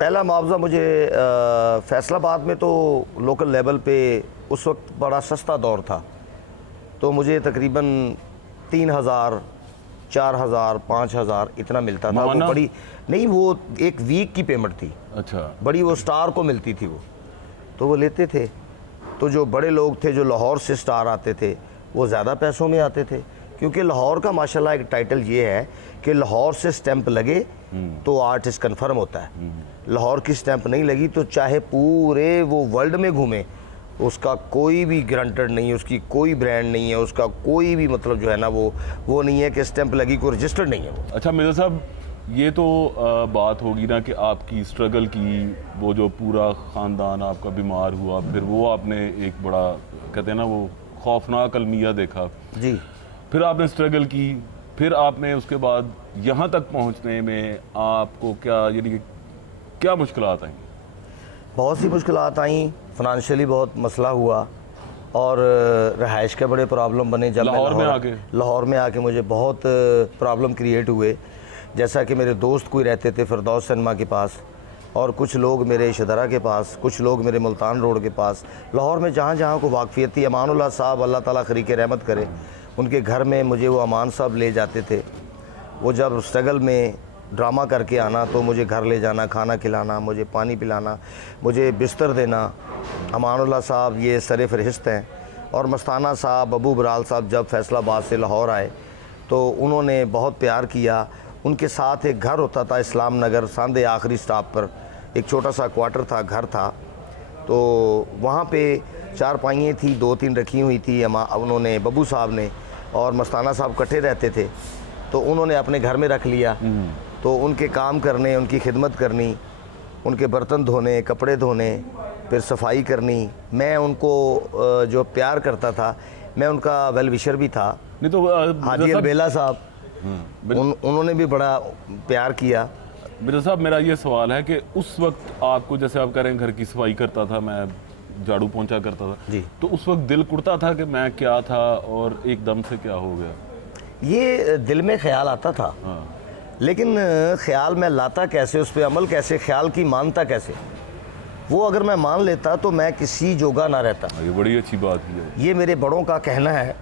पहला मुआवजा मुझे फैसलाबाद में तो लोकल लेवल पे उस वक्त बड़ा सस्ता दौर था, तो मुझे तकरीबन 3,000, 4,000, 5,000 इतना मिलता था। वो बड़ी नहीं, वो एक वीक की पेमेंट थी। अच्छा, बड़ी वो स्टार को मिलती थी, वो तो वो लेते थे। तो जो बड़े लोग थे जो लाहौर से स्टार आते थे वो ज़्यादा पैसों में आते थे, क्योंकि लाहौर का माशाल्लाह एक टाइटल ये है कि लाहौर से स्टैंप लगे तो आर्टिस्ट कंफर्म होता है। लाहौर की स्टैंप नहीं लगी तो चाहे पूरे वो वर्ल्ड में घूमे, उसका कोई भी ग्रांटेड नहीं है, उसकी कोई ब्रांड नहीं है, उसका कोई भी मतलब जो है ना वो नहीं है कि स्टैंप लगी, कोई रजिस्टर्ड नहीं है वो। अच्छा मिर्ज़ा साहब, ये तो बात होगी ना कि आपकी स्ट्रगल की, वो जो पूरा ख़ानदान आपका बीमार हुआ, फिर वो आपने एक बड़ा कहते हैं ना वो खौफनाक अलमिया देखा जी। फिर आपने स्ट्रगल की, फिर आपने उसके बाद यहाँ तक पहुँचने में आपको क्या यानी कि क्या मुश्किलात आई? बहुत सी मुश्किलात आई, फाइनेंशियली बहुत मसला हुआ और रहाइश के बड़े प्रॉब्लम बने। जब लाहौर में आके मुझे बहुत प्रॉब्लम क्रिएट हुए। जैसा कि मेरे दोस्त कोई रहते थे फिरदौस सिनेमा के पास, और कुछ लोग मेरे शदरा के पास, कुछ लोग मेरे मुल्तान रोड के पास, लाहौर में जहाँ जहाँ को वाकफियत थी। अमानुल्लाह साहब, अल्लाह ताला खरीके रहमत करे, उनके घर में मुझे वो अमान साहब ले जाते थे। वो जब स्ट्रगल में ड्रामा करके आना तो मुझे घर ले जाना, खाना खिलाना, मुझे पानी पिलाना, मुझे बिस्तर देना। अमानुल्लाह साहब ये सर फहरिस्त हैं। और मस्ताना साहब, अबू बराल साहब जब फैसलाबाद से लाहौर आए तो उन्होंने बहुत प्यार किया। उनके साथ एक घर होता था इस्लाम नगर सांदे आखिरी स्टॉप पर, एक छोटा सा क्वार्टर था, घर था। तो वहाँ पे चारपाइयाँ थी, 2-3 रखी हुई थी। उन्होंने, बब्बू साहब ने और मस्ताना साहब इकट्ठे रहते थे, तो उन्होंने अपने घर में रख लिया। तो उनके काम करने, उनकी खिदमत करनी, उनके बर्तन धोने, कपड़े धोने, फिर सफाई करनी। मैं उनको जो प्यार करता था, मैं उनका वेल विशर भी था। नहीं तो हाजी अलबेला साहब, उन्होंने भी बड़ा प्यार किया। मिर्ज़ा साहब, मेरा ये सवाल है कि उस वक्त आपको, जैसे आप कह रहे हैं घर की सफाई करता था, मैं झाड़ू पोंछा करता था जी, तो उस वक्त दिल कुड़ता था कि मैं क्या था और एकदम से क्या हो गया? ये दिल में ख्याल आता था। हाँ। लेकिन ख्याल में लाता कैसे, उस पर अमल कैसे, ख्याल की मानता कैसे? वो अगर मैं मान लेता तो मैं किसी जोगा ना रहता। ये बड़ी अच्छी बात है। ये मेरे बड़ों का कहना है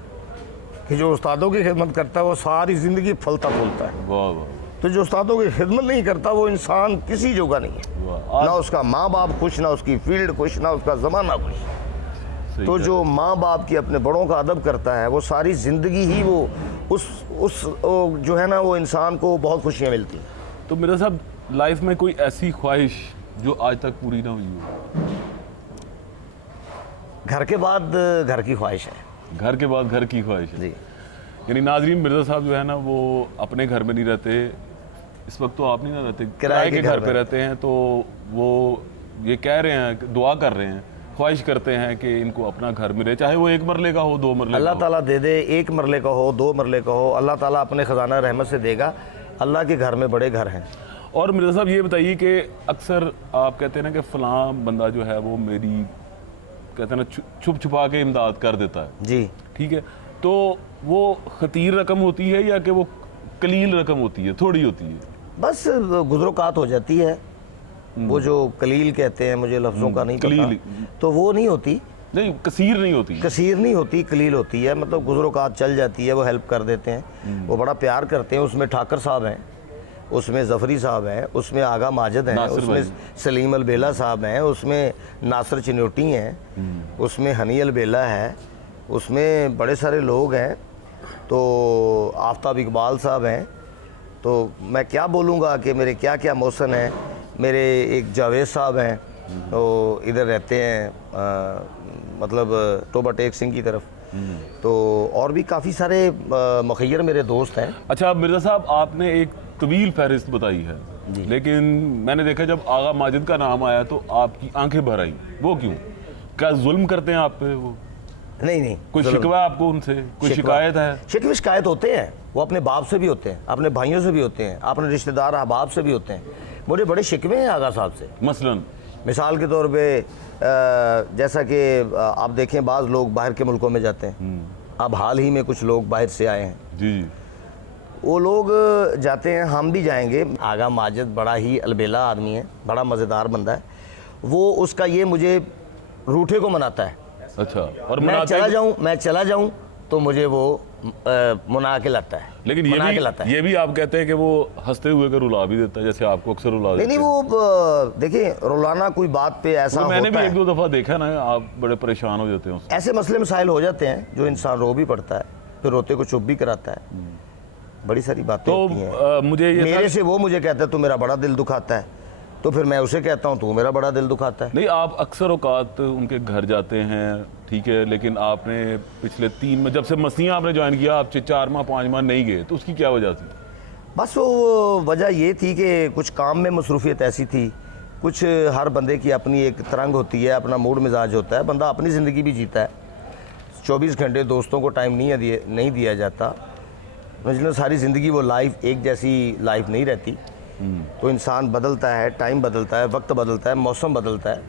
कि जो उस्तादों की खिदमत करता है वो सारी ज़िंदगी फलता फूलता है। वाह वाह। तो जो उस्तादों की खिदमत नहीं करता वो इंसान किसी जोगा नहीं है। ना उसका माँ बाप खुश, ना उसकी फील्ड खुश, ना उसका ज़माना खुश। तो जो माँ बाप की, अपने बड़ों का अदब करता है, वो सारी ज़िंदगी ही वो उस जो है ना, वो इंसान को बहुत खुशियाँ मिलती हैं। तो मेरा साहब, लाइफ में कोई ऐसी ख्वाहिश जो आज तक पूरी ना हुई हो? घर के बाद घर की ख्वाहिश है। घर के बाद घर की ख्वाहिश है जी। यानी नाजरीन, मिर्ज़ा साहब जो है ना वो अपने घर में नहीं रहते, इस वक्त तो आप नहीं ना रहते, किराए के घर पे रहते हैं। तो वो ये कह रहे हैं, दुआ कर रहे हैं, ख्वाहिश करते हैं कि इनको अपना घर मिले, चाहे वो 1 मरले का हो, 2 मरले का हो। अल्लाह ताला दे दे, 1 मरले का हो, 2 मरले का हो, अल्लाह ताला अपने ख़जाना रहमत से देगा। अल्लाह के घर में बड़े घर हैं। और मिर्ज़ा साहब ये बताइए कि अक्सर आप कहते हैं ना कि फ़लाँ बंदा जो है वो मेरी, कहते हैं ना, छुप छुपा के इमदाद कर देता है। जी। ठीक है, तो वो खतीर रकम होती है या कि वो कलील रकम होती है, थोड़ी होती है? बस गुजरोकात हो जाती है। वो जो कलील कहते हैं, मुझे लफ्ज़ों का नहीं पता, तो वो नहीं होती। नहीं, कसीर नहीं होती। कसीर नहीं होती, कलील होती है। मतलब गुजरोकात चल जाती है, वो हेल्प कर देते हैं, वो बड़ा प्यार करते हैं। उसमें ठाकर साहब हैं, उसमें जफरी साहब हैं, उसमें आगा माजिद हैं, उसमें सलीम अलबेला साहब हैं, उसमें नासिर चिन्योटी हैं, उसमें हनी अलबेला है, उसमें बड़े सारे लोग हैं। तो आफ्ताब इकबाल साहब हैं। तो मैं क्या बोलूँगा कि मेरे क्या क्या मौसन हैं। मेरे एक जावेद साहब हैं, तो इधर रहते हैं, मतलब टोबा टेक सिंह की तरफ। तो और भी काफ़ी सारे मुखय्यर मेरे दोस्त हैं। अच्छा मिर्ज़ा साहब, आपने एक तवील फहरिस्त बताई है, लेकिन मैंने देखा जब आगा माजिद का नाम आया तो आपकी आंखें भर आई। वो क्यों? क्या जुल्म करते हैं आप पे वो? नहीं, कोई शिकवा आपको उनसे, कोई शिकायत है? शिकायत होते हैं, वो अपने बाप से भी होते हैं, अपने भाइयों से भी होते हैं, अपने रिश्तेदार अहबाब से भी होते हैं। मुझे बड़े शिकवे हैं आगा साहब से। मसलन मिसाल के तौर पे जैसा कि आप देखें, बाज़ लोग बाहर के मुल्कों में जाते हैं। अब हाल ही में कुछ लोग बाहर से आए हैं। जी। वो लोग जाते हैं, हम भी जाएंगे। आगा माजिद बड़ा ही अलबेला आदमी है, बड़ा मज़ेदार बंदा है। वो उसका ये मुझे रूठे को मनाता है। अच्छा, और मैं चला जाऊं तो मुझे वो मना के लाता है। लेकिन ये भी आप कहते हैं कि वो हंसते हुए का रुला भी देता है, जैसे आपको अक्सर रुला देता है। नहीं, वो देखिए, रुलाना कोई बात पे ऐसा होता है। मैंने भी एक दो दफ़ा देखा ना, आप बड़े परेशान हो जाते हैं उससे। ऐसे मसले मसाइल हो जाते हैं जो इंसान रो भी पड़ता है, फिर रोते को चुप भी कराता है। बड़ी सारी बातें होती हैं। मुझे ये मेरे से वो मुझे कहता है तू मेरा बड़ा दिल दुखाता है, तो फिर मैं उसे कहता हूँ तू मेरा बड़ा दिल दुखाता है। नहीं, आप अक्सर औकात उनके घर जाते हैं, ठीक है, लेकिन आपने पिछले 3 में, जब से मसीहा आपने ज्वाइन किया, आप 4 माह 5 माह नहीं गए, तो उसकी क्या वजह थी? बस वो वजह ये थी कि कुछ काम में मसरूफियत ऐसी थी, कुछ हर बंदे की अपनी एक तरंग होती है, अपना मूड मिजाज होता है, बंदा अपनी ज़िंदगी भी जीता है। 24 घंटे दोस्तों को टाइम नहीं दिया जाता, मतलब सारी ज़िंदगी वो लाइफ एक जैसी लाइफ नहीं रहती। तो इंसान बदलता है, टाइम बदलता है, वक्त बदलता है, मौसम बदलता है।